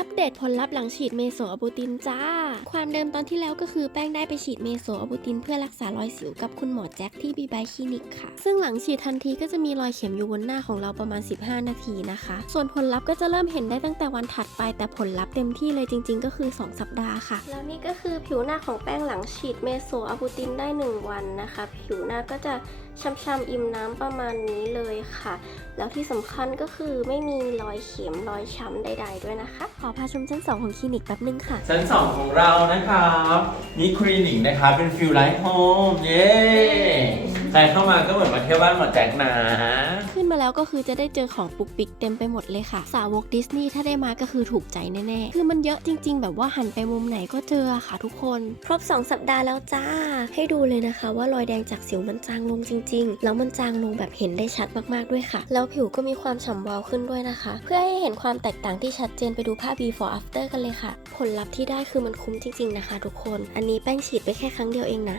อัปเดตผลลัพธ์หลังฉีดเมโซอะบูตินจ้า ความเดิมตอนที่แล้วก็คือแป้งได้ไปฉีดเมโซอะบูตินเพื่อรักษารอยสิวกับคุณหมอแจ็คที่บีบายคลินิกค่ะ ซึ่งหลังฉีดทันทีก็จะมีรอยเข็มอยู่บนหน้าของเราประมาณ 15 นาทีนะคะ ส่วนผลลัพธ์ก็จะเริ่มเห็นได้ตั้งแต่วันถัดไป แต่ผลลัพธ์เต็มที่เลยจริง ๆ ก็คือ 2 สัปดาห์ค่ะ แล้วนี่ก็คือผิวหน้าของแป้งหลังฉีดเมโซอะบูตินได้ 1 วันนะคะ ผิวหน้าก็จะช้ำๆอิ่มน้ำประมาณนี้เลยค่ะ แล้วที่สำคัญก็คือไม่มีรอยเข็มรอยช้ำใด ๆ ด้วยนะคะขอพาชมชั้น 2 ของคลินิกแป๊บนึงค่ะ ชั้นสองของเรานะครับ นี่คลินิกนะครับ เป็นฟิลไลท์โฮม เย้ ใครเข้ามาก็เหมือนมาเที่ยวบ้านหมอแจ็คนะ ขึ้นมาแล้วก็คือจะได้เจอของปุกปิกเต็มไปหมดเลยค่ะ สาวกดิสนีย์ถ้าได้มาก็คือถูกใจแน่ๆ คือมันเยอะจริง ๆ แบบว่าหันไปมุมไหนก็เจอค่ะทุกคน ครบ 2 สัปดาห์แล้วจ้า ให้ดูเลยนะคะ ว่ารอยแดงจากสิวมันจางลงจริง ๆ แล้วมันจางลงแบบเห็นได้ชัดมากๆด้วยค่ะ แล้วผิวก็มีความฉ่ำวาวขึ้นด้วยนะคะ เพื่อให้เห็นความแตกต่างที่ชัดเจนไปดูภาพ before after กันเลยค่ะ ผลลัพธ์ที่ได้คือมันคุ้มจริง ๆนะคะ ทุกคน อันนี้แป้งฉีดไปแค่ครั้งเดียวเองนะ